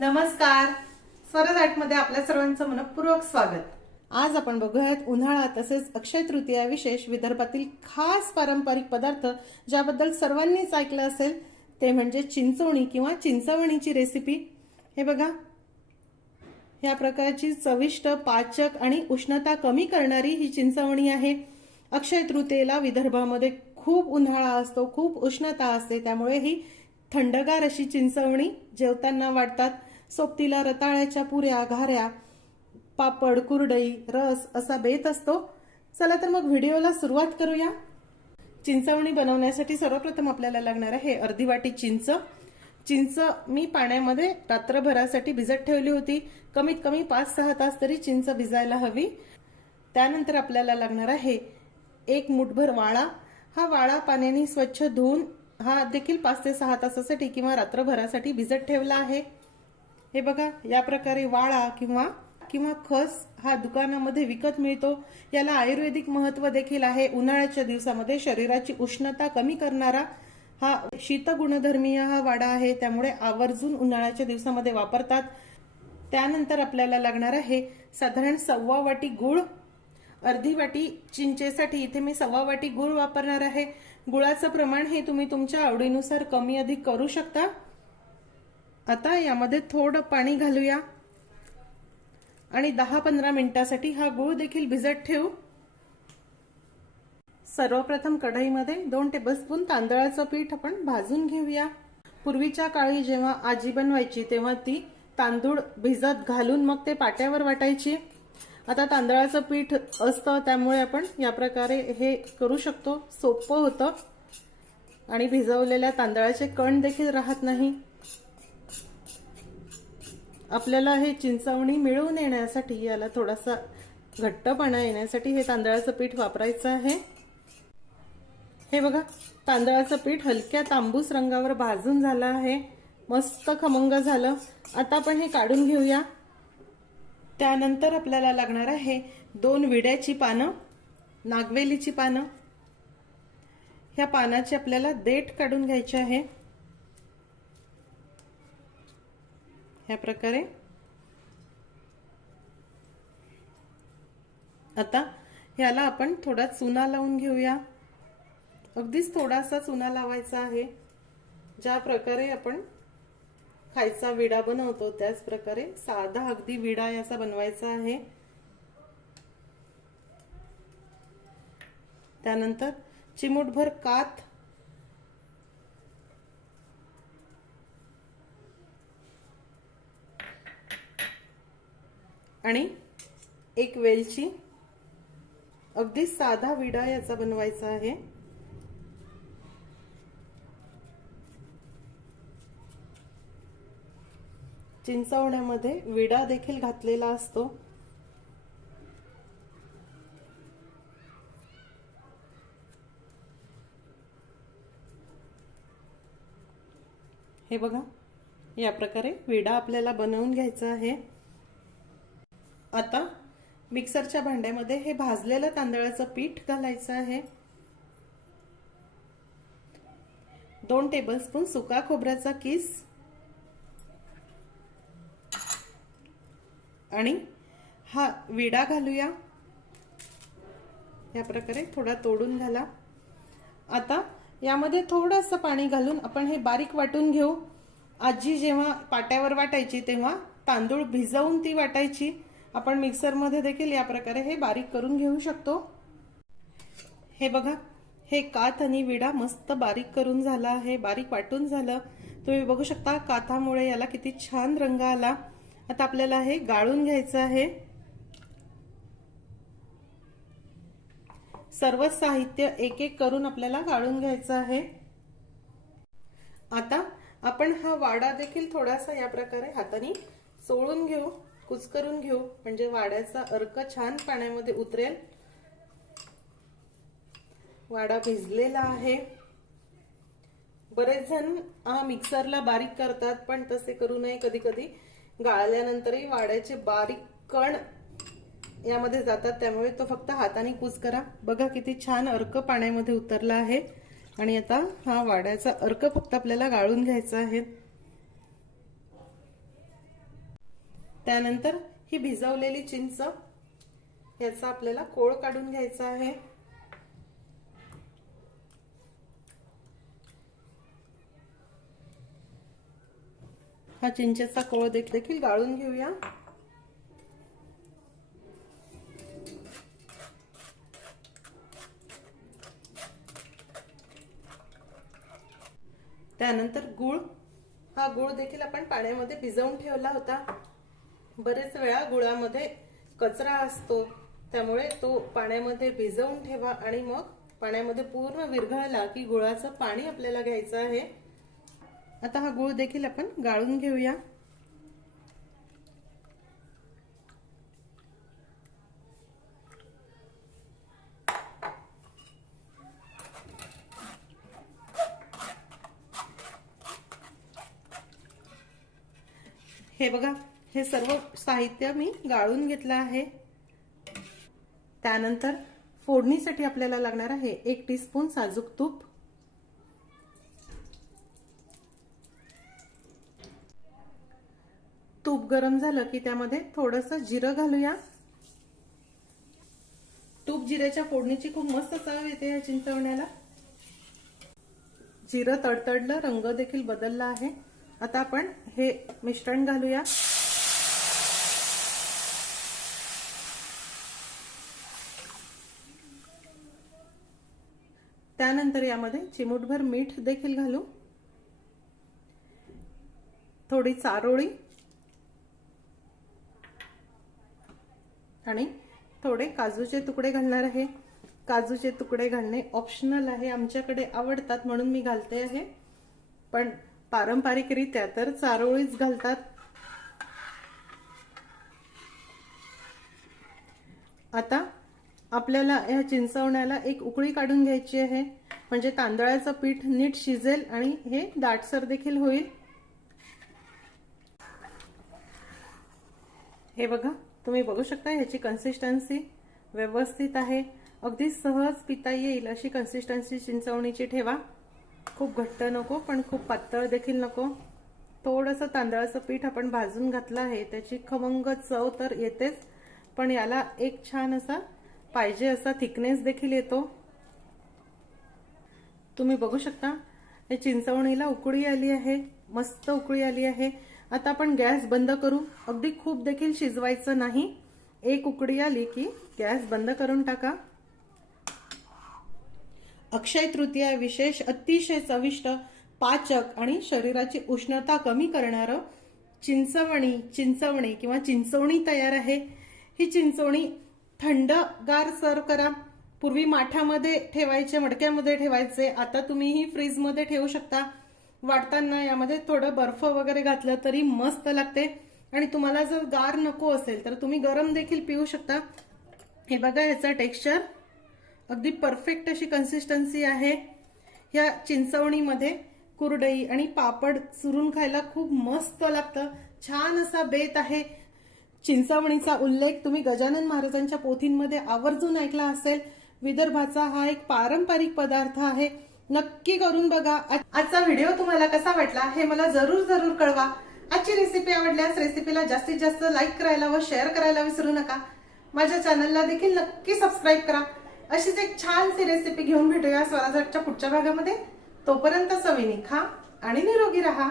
नमस्कार. स्वरजमध्ये आपल्या सर्वांचं मनपूर्वक स्वागत. आज आपण बघूयात उन्हाळा तसेच अक्षय तृतीया विशेष विदर्भातील खास पारंपरिक पदार्थ ज्याबद्दल सर्वांनीच ऐकलं असेल ते म्हणजे चिंचोणी किंवा चिंचवणीची रेसिपी हे बघा. या प्रकारची चविष्ट पाचक आणि उष्णता कमी करणारी ही चिंचवणी आहे. अक्षय तृतीयेला विदर्भामध्ये खूप उन्हाळा असतो खूप उष्णता असते त्यामुळे ही थंडगार अशी चिंचवणी जेवताना वाटतात सोबतीला रताळ्याच्या पुऱ्या घाऱ्या पापड कुरडई रस असा बेत असतो. चला तर मग व्हिडिओला सुरुवात करूया. चिंचवणी बनवण्यासाठी सर्वप्रथम आपल्याला लागणार आहे अर्धी वाटी चिंच. चिंच मी पाण्यामध्ये रात्रभरासाठी भिजत ठेवली होती. कमीत कमी पाच सहा तास तरी चिंच भिजायला हवी. त्यानंतर आपल्याला लागणार आहे एक मुठभर वाळा. हा वाळा पाण्याने स्वच्छ धुवून हा देखील पाच ते सहा तासासाठी किंवा रात्रभरासाठी भिजत ठेवला आहे. हे बघा या प्रकारे वाळा किंवा किंवा खस हा दुकानामध्ये विकत मिळतो. याला आयुर्वेदिक महत्त्व देखील आहे. उन्हाळ्याच्या दिवसामध्ये शरीराची उष्णता कमी करणारा हा शीत गुणधर्मीय हा वाडा आहे. त्यामुळे आवर्जून उन्हाळ्याच्या दिवसामध्ये वापरतात. त्यानंतर आपल्याला लागणार आहे साधारण सव्वा वाटी गुळ. अर्धी वाटी चिंचेसाठी इथे मी सव्वा वाटी गुळ वापरणार आहे. गुळाचं प्रमाण हे तुम्ही तुमच्या आवडीनुसार कमी अधिक करू शकता. आता यामध्ये थोडं पाणी घालूया. आणि दहा पंधरा मिनिटासाठी हा गुळ देखील भिजत ठेवू. सर्वप्रथम कढईमध्ये दोन टेबलस्पून तांदळाचं पीठ आपण भाजून घेऊया. पूर्वीच्या काळी जेव्हा आजी बनवायची तेव्हा ती तांदूळ भिजत घालून मग ते पाट्यावर वाटायची. आता तांदळाचं पीठ असतं त्यामुळे आपण या प्रकारे हे करू शकतो. सोपं होतं. आणि भिजवलेल्या तांदळाचे कण देखील राहत नाही. आपल्याला हे चिंचवणी मिळवून येण्यासाठी याला थोडासा घट्टपणा येण्यासाठी हे तांदळाचं पीठ वापरायचं आहे. हे बघा तांदळाचं पीठ हलक्या तांबूस रंगावर भाजून झालं आहे. मस्त खमंग झालं. आता आपण हे काढून घेऊया. त्यानंतर आपल्याला लागणार आहे दोन विड्याची पानं नागवेलीची पानं. ह्या पानाची आपल्याला देठ काढून घ्यायची आहे. ह्या प्रकारे आता ह्याला आपण थोडा चुना लावून घेऊया. अगदीच थोडासा चुना लावायचा आहे. ज्या प्रकारे आपण खायचा विडा बनवतो त्याच प्रकारे साधा अगदी विडा याचा बनवायचा आहे. त्यानंतर चिमूटभर कात आणि एक वेलची. अगदी साधा विडा याचा बनवायचा आहे. चिंचवण्यामध्ये विडा देखील घातलेला असतो. हे बघा या प्रकारे विडा आपल्याला बनवून घ्यायचा आहे. आता मिक्सरच्या भांड्यामध्ये हे भाजलेलं तांदळाचं पीठ घालायचं आहे. दोन टेबलस्पून सुका खोबऱ्याचा किस आणि हा विडा घालूया. या प्रकारे थोडा तोडून घाला. आता यामध्ये थोडंसं पाणी घालून आपण हे बारीक वाटून घेऊ. आजी जेव्हा पाट्यावर वाटायची तेव्हा तांदूळ भिजवून ती वाटायची. आपण मिक्सरमध्ये देखील या प्रकारे हे बारीक करून घेऊ शकतो. हे बघा हे काथ आणि विडा मस्त बारीक करून झाला आहे बारीक वाटून झालं. तुम्ही बघू शकता काथामुळे याला किती छान रंग आला. आता आपल्याला हे गाळून घ्यायचं आहे. सर्व साहित्य एक एक करून आपल्याला गाळून घ्यायचं आहे. आता आपण हा वाडा देखील थोडासा या प्रकारे हाताने चोळून घेऊ. कुचकरून घेऊ. म्हणजे वाड्याचा अर्क छान पाण्यामध्ये उतरेल. वाडा भिजलेला आहे. बरेच जण हा मिक्सरला बारीक करतात पण तसे करू नये कधी कधी गाळल्यानंतरही वाड्याचे बारीक कण यामध्ये जातात त्यामुळे तो फक्त हाताने कूच करा. बघा किती छान अर्क पाण्यामध्ये उतरला आहे. आणि आता हा वाड्याचा अर्क फक्त आपल्याला गाळून घ्यायचा आहे. त्यानंतर ही भिजवलेली चिंच याचा आपल्याला कोळ काढून घ्यायचा आहे. हा चिंचेचा कोळ देख- देखील गाळून घेऊया. त्यानंतर गुळ. हा गुळ देखील आपण पाण्यामध्ये भिजवून ठेवला होता. बरेच वेळा गुळामध्ये कचरा असतो. त्यामुळे तो पाण्यामध्ये भिजवून ठेवा आणि मग पाण्यामध्ये पूर्ण विरघळला की गुळाचं पाणी आपल्याला घ्यायचं आहे. आता हा गुळ देखील आपण गाळून घेऊया. हे बघा हे सर्व साहित्य मी गाळून घेतलं आहे. त्यानंतर फोडणीसाठी आपल्याला लागणार आहे एक टीस्पून साजूक तूप. तूप गरम झालं की त्यामध्ये थोडस जिरं घालूया. तूप जिऱ्याच्या फोडणीची खूप मस्त चव येते या चिंचवण्याला. जिरं तडतडलं रंग देखील बदलला आहे. आता आपण हे मिश्रण घालूया. त्यानंतर यामध्ये चिमूटभर मीठ देखील घालू. थोडी चारोळी. आणि थोडे काजूचे तुकडे घालणार आहे. काजूचे तुकडे घालणे ऑप्शनल आहे आमच्याकडे आवडतात म्हणून मी घालते आहे. पण पारंपरिकरित्या तर चारोळीच घालतात. आता आपल्याला या चिंचवण्याला एक उकळी काढून घ्यायची आहे. म्हणजे तांदळाचं पीठ नीट शिजेल आणि हे दाटसर देखील होईल. हे बघा तुम्ही बघू शकता ह्याची कन्सिस्टन्सी व्यवस्थित आहे. अगदी सहज पिता येईल अशी कन्सिस्टन्सी चिंचवणीची ठेवा. खूप घट्ट नको पण खूप पातळ देखील नको. थोडंसं तांदळाचं पीठ आपण भाजून घातलं आहे त्याची खमंग चव तर येतेच पण याला एक छान असा पाहिजे असा थिकनेस देखील येतो. तुम्ही बघू शकता या चिंचवणीला उकळी आली आहे मस्त उकळी आली आहे. आता आपण गॅस बंद करू. अगदी खूप देखील शिजवायचं नाही. एक उकळी आली की गॅस बंद करून टाका. अक्षय तृतीया विशेष अतिशय चविष्ट पाचक आणि शरीराची उष्णता कमी करणारं चिंचवणी चिंचवणी किंवा चिंचवणी तयार आहे. ही चिंचवणी थंडगार सर्व करा. पूर्वी माठामध्ये ठेवायचे मडक्यामध्ये ठेवायचे. आता तुम्हीही फ्रीजमध्ये ठेवू शकता. वाटताना यामध्ये थोडं बर्फ वगैरे घातलं तरी मस्त लागते. आणि तुम्हाला जर गार नको असेल तर तुम्ही गरम देखील पिऊ शकता. हे बघा याचा टेक्स्चर अगदी परफेक्ट अशी कन्सिस्टन्सी आहे. ह्या चिंचवणीमध्ये कुरडई आणि पापड चुरून खायला खूप मस्त लागतं. छान असा बेत आहे. चिंचवणीचा उल्लेख तुम्ही गजानन महाराजांच्या पोथींमध्ये आवर्जून ऐकला असेल. विदर्भाचा हा एक पारंपरिक पदार्थ आहे. नक्की करून बघा. आजचा व्हिडिओ तुम्हाला कसा वाटला हे मला जरूर जरूर कळवा. आजची रेसिपी आवडल्यास रेसिपीला जास्तीत जास्त लाईक करायला व शेअर करायला विसरू नका. माझ्या चॅनलला देखील नक्की सबस्क्राईब करा. अशीच एक छानशी रेसिपी घेऊन भेटूया स्वराजच्या पुढच्या भागामध्ये. तोपर्यंत सविनी खा आणि निरोगी राहा.